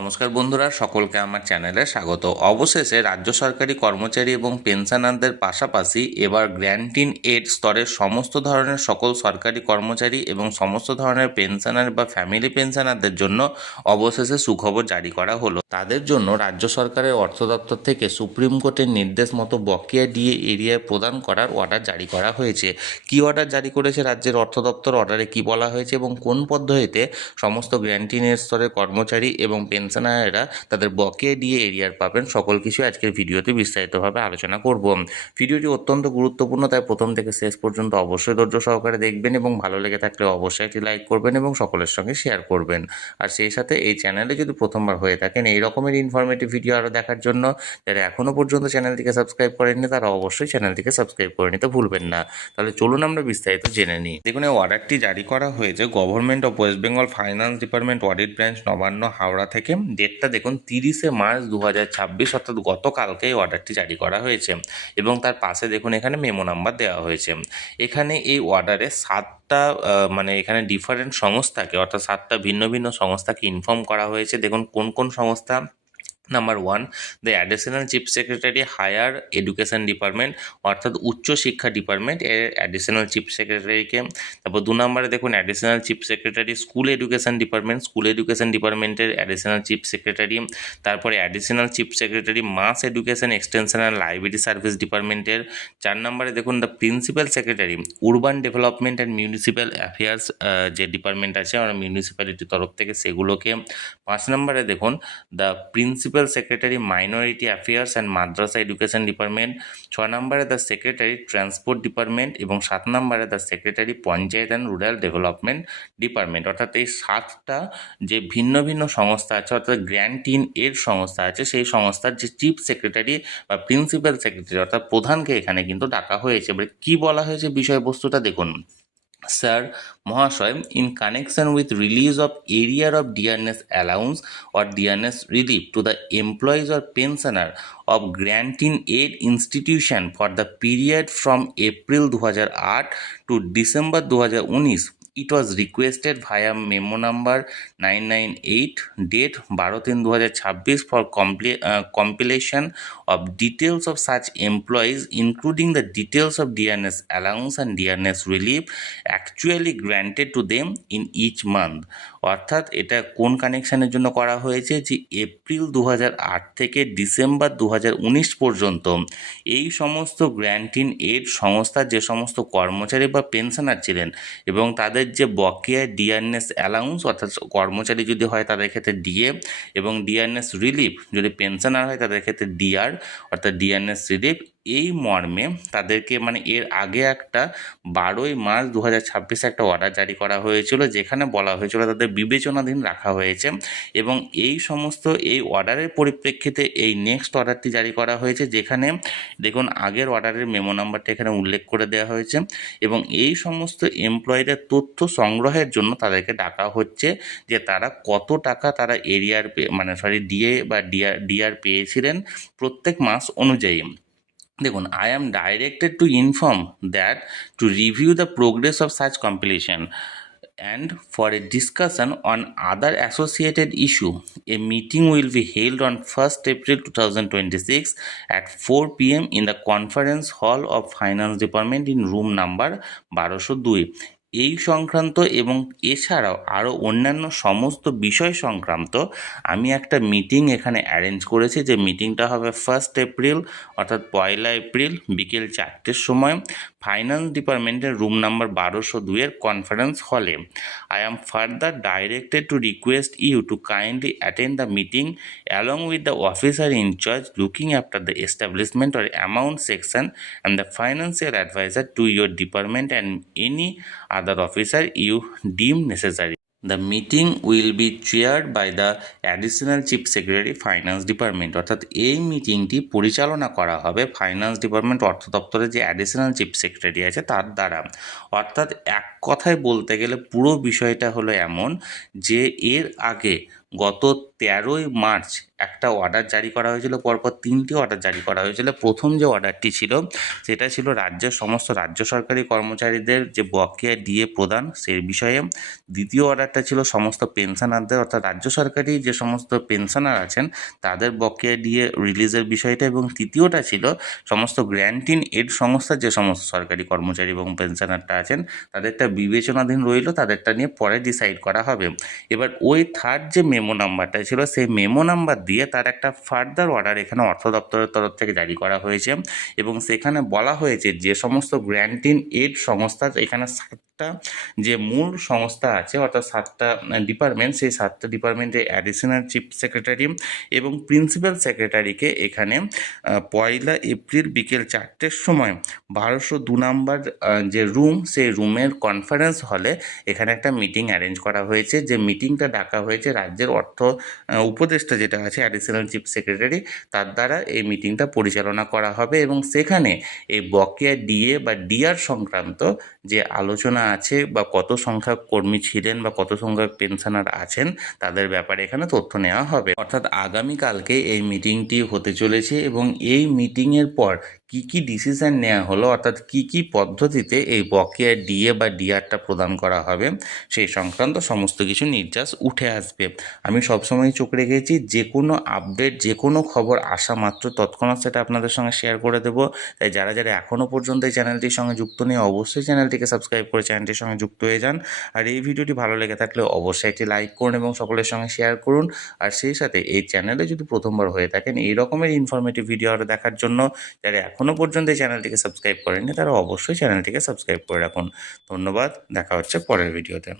নমস্কার বন্ধুরা, সকলকে আমার চ্যানেলে স্বাগত। অবশেষে রাজ্য সরকারি কর্মচারী এবং পেনশনারদের পাশাপাশি এবার গ্র্যান্ট ইন এড স্তরের সমস্ত ধরনের সকল সরকারি কর্মচারী এবং সমস্ত ধরনের পেনশনার বা ফ্যামিলি পেনশনারদের জন্য অবশেষে সুখবর জারি করা হলো। তাদের জন্য রাজ্য সরকারের অর্থ দপ্তর থেকে সুপ্রিম কোর্টের নির্দেশ মতো বকেয়া ডিএ এরিয়ায় প্রদান করার অর্ডার জারি করা হয়েছে। কি অর্ডার জারি করেছে রাজ্যের অর্থ দপ্তর, অর্ডারে কি বলা হয়েছে এবং কোন পদ্ধতিতে সমস্ত গ্র্যান্ট ইন এড স্তরের কর্মচারী এবং পেনশনারেরা তাদের বকেয়া ডিএ এরিয়ার পাবেন, সকল কিছু আজকের ভিডিওতে বিস্তারিতভাবে আলোচনা করব। ভিডিওটি অত্যন্ত গুরুত্বপূর্ণ, তাই প্রথম থেকে শেষ পর্যন্ত অবশ্যই ধৈর্য সহকারে দেখবেন এবং ভালো লেগে থাকলে অবশ্যই একটি লাইক করবেন এবং সকলের সঙ্গে শেয়ার করবেন। আর সেই সাথে এই চ্যানেলে যদি প্রথমবার হয়ে থাকেন এই রকমের ইনফরমেটিভ ভিডিও আরও দেখার জন্য, যারা এখনও পর্যন্ত চ্যানেলটিকে সাবস্ক্রাইব করেননি তারা অবশ্যই চ্যানেলটিকে সাবস্ক্রাইব করে নিতে ভুলবেন না। তাহলে চলুন আমরা বিস্তারিত জেনে নিই। দেখুন, এই অর্ডারটি জারি করা হয়েছে government of West Bengal finance department audit branch Nabanna, Howrah থেকে। ডেটটা দেখুন 30শে মার্চ 2026, অর্থাৎ গতকালকে এই অর্ডারটি জারি করা হয়েছে এবং তার পাশে দেখুন এখানে মেমো নাম্বার দেওয়া হয়েছে। এখানে এই অর্ডারে মানে এখানে ডিফারেন্ট সংস্থাকে, অর্থাৎ 7টা ভিন্ন ভিন্ন সংস্থাকে ইনফর্ম করা হয়েছে। দেখুন কোন কোন সংস্থা। Number 1, the additional chief secretary higher education department, অর্থাৎ উচ্চ শিক্ষা ডিপার্টমেন্ট এর অ্যাডিশনাল চিফ সেক্রেটারিকে। তারপর 2 নম্বরে দেখুন additional chief secretary school education department, school education ডিপার্টমেন্টের অ্যাডিশনাল চিফ সেক্রেটারি। তারপরে additional chief secretary mass education extension and library service ডিপার্টমেন্টের। 4 নম্বরে দেখুন the principal secretary urban development and municipal affairs, যে ডিপার্টমেন্ট আছে আমরা মিউনিসিপ্যালিটির তরফ থেকে সেগুলোকে। 5 নম্বরে দেখুন the principal secretary minority affairs and madrasa education department. 6 নম্বরে দ্য সেক্রেটারি ট্রান্সপোর্ট ডিপার্টমেন্ট এবং 7 নম্বরে the secretary panchayat and rural development department. অর্থাৎ এই 7টা যে ভিন্ন ভিন্ন সংস্থা আছে, অর্থাৎ গ্র্যান্ট ইন এড সংস্থা আছে, সেই সংস্থার যে চিফ সেক্রেটারি বা প্রিন্সিপাল সেক্রেটারি অর্থাৎ প্রধানকে এখানে কিন্তু ডাকা হয়েছে। এবার কী বলা হয়েছে বিষয়বস্তুটা দেখুন। Sir, Mahashoy, in connection with release of area of dearness allowance or dearness relief to the employees or pensioner of granting aid institution for the period from April 2008 to December 2019, it was requested via memo number 998 date 12/3/2026 for compilation of details of such employees, including the details of dearness allowance and dearness relief actually granted to them in each month। অর্থাৎ এটা কোন কানেকশানের জন্য করা হয়েছে, যে April 2008 থেকে December 2019 পর্যন্ত এই সমস্ত গ্র্যান্ট ইন এড সংস্থার যে সমস্ত কর্মচারী বা পেনশনার ছিলেন এবং তাদের যে বকেয়া ডিয়ারনেস অ্যালাউন্স, অর্থাৎ কর্মচারী যদি হয় তাদের ক্ষেত্রে ডিএ এবং ডিয়ারনেস রিলিফ যদি পেনশনার হয় তাদের ক্ষেত্রে ডিআর, অর্থাৎ ডিয়ারনেস রিলিফ, এই মর্মে তাদেরকে মানে এর আগে একটা 12ই মার্চ 2026 একটা অর্ডার জারি করা হয়েছিল, যেখানে বলা হয়েছিল তাদের বিবেচনাধীন রাখা হয়েছে এবং এই সমস্ত এই অর্ডারের পরিপ্রেক্ষিতে এই নেক্সট অর্ডারটি জারি করা হয়েছে, যেখানে দেখুন আগের অর্ডারের মেমো নাম্বারটা এখানে উল্লেখ করে দেওয়া হয়েছে এবং এই সমস্ত এমপ্লয়িদের তথ্য সংগ্রহের জন্য তাদেরকে ডাকা হচ্ছে যে তারা কত টাকা তারা এরিয়ার ডিএ বা ডিআর পেয়েছিলেন প্রত্যেক মাস অনুযায়ী। দেখুন, I am directed to inform that to review the progress of such compilation and for a discussion on other associated issue, a meeting will be held on 1st April 2026 at 4 p.m. in the conference hall of Finance Department in room number 1202। এই সংক্রান্ত এবং এছাড়াও আরও অন্যান্য সমস্ত বিষয় সংক্রান্ত আমি একটা মিটিং এখানে অ্যারেঞ্জ করেছি, যে মিটিংটা হবে 1st এপ্রিল অর্থাৎ 1 এপ্রিল বিকেল 4টের সময় ফাইন্যান্স ডিপার্টমেন্টের রুম নাম্বার 1202 কনফারেন্স হলে। I am further directed to request you to kindly attend the meeting along with the officer in charge looking after the establishment or amount section and the financial advisor to your department and any other officer you deem necessary. The meeting will be chaired by the Additional Chief Secretary Finance Department। অর্থাৎ এই মিটিংটি পরিচালনা করা হবে finance department অর্থ দপ্তরের যে additional chief secretary আছে তার দ্বারা। অর্থাৎ এক কথায় বলতে গেলে পুরো বিষয়টা হলো এমন যে এর আগে গত 13ই মার্চ একটা অর্ডার জারি করা হয়েছিল, পরপর 3টি অর্ডার জারি করা হয়েছিল। প্রথম যে অর্ডারটি ছিল সেটা ছিল রাজ্যের সমস্ত রাজ্য সরকারি কর্মচারীদের যে বকেয়া ডিএ প্রদান সেই বিষয়ে। দ্বিতীয় অর্ডারটা ছিল সমস্ত পেনশনারদের, অর্থাৎ রাজ্য সরকারি যে সমস্ত পেনশনার আছেন তাদের বকেয়া ডিএ রিলিজের বিষয়টা। এবং তৃতীয়টা ছিল সমস্ত গ্র্যান্ট ইন এড সংস্থার যে সমস্ত সরকারি কর্মচারী এবং পেনশনারটা আছেন তাদেরটা বিবেচনাধীন রইল, তাদেরটা নিয়ে পরে ডিসাইড করা হবে। এবার ওই থার্ড যে মেমো নাম্বারটা ছিল সেই মেমো নাম্বার দিয়ে তার একটা ফার্দার অর্ডার এখানে অর্থ দপ্তরের তরফ থেকে জারি করা হয়েছে। এবং সেখানে বলা হয়েছে যে সমস্ত গ্র্যান্ট ইন এড সংস্থা, এখানে 7টা যে মূল সংস্থা আছে অর্থাৎ 7টা ডিপার্টমেন্ট, সেই 7টা ডিপার্টমেন্টে অ্যাডিশনাল চিফ সেক্রেটারি এবং প্রিন্সিপাল সেক্রেটারিকে এখানে 1 এপ্রিল বিকেল 4টের সময় 1202 নম্বর যে রুম, সেই রুমের কনফারেন্স হলে এখানে একটা মিটিং অ্যারেঞ্জ করা হয়েছে। যে মিটিংটা ডাকা হয়েছে রাজ্যের অর্থ উপদেষ্টা যেটা আছে অ্যাডিশনাল চিফ সেক্রেটারি, তার দ্বারা এই মিটিংটা পরিচালনা করা হবে। এবং সেখানে এই বকেয়া ডিএ বা ডিআর সংক্রান্ত যে আলোচনা আছে বা কত সংখ্যক কর্মী ছিলেন বা কত সংখ্যক পেনশনার আছেন তাদের ব্যাপারে এখানে তথ্য নেওয়া হবে। অর্থাৎ আগামীকালকে এই মিটিংটি হতে চলেছে এবং এই মিটিংয়ের পর কি কি ডিসিশন নেওয়া হলো, অর্থাৎ কি কি পদ্ধতিতে এই বকেয়া ডিএ বা ডিআরটা প্রদান করা হবে সেই সংক্রান্ত সমস্ত কিছু নির্যাস উঠে আসবে। আমি সবসময় চোখ রেখেছি যে কোনো আপডেট, যে কোনো খবর আসা মাত্র তৎক্ষণাৎ সেটা আপনাদের সঙ্গে শেয়ার করে দেবো। তাই যারা যারা এখনও পর্যন্ত এই চ্যানেলটির সঙ্গে যুক্ত নেই অবশ্যই চ্যানেলটিকে সাবস্ক্রাইব করে চ্যানেলটির সঙ্গে যুক্ত হয়ে যান। আর এই ভিডিওটি ভালো লেগে থাকলে অবশ্যই একটি লাইক করুন এবং সকলের সঙ্গে শেয়ার করুন। আর সেই সাথে এই চ্যানেলে যদি প্রথমবার হয়ে থাকেন এই রকমের ইনফরমেটিভ ভিডিও আরও দেখার জন্য যারা এখনও পর্যন্ত এই চ্যানেলটিকে সাবস্ক্রাইব করেননি তারা অবশ্যই চ্যানেলটিকে সাবস্ক্রাইব করে রাখুন। ধন্যবাদ, দেখা হচ্ছে পরের ভিডিওতে।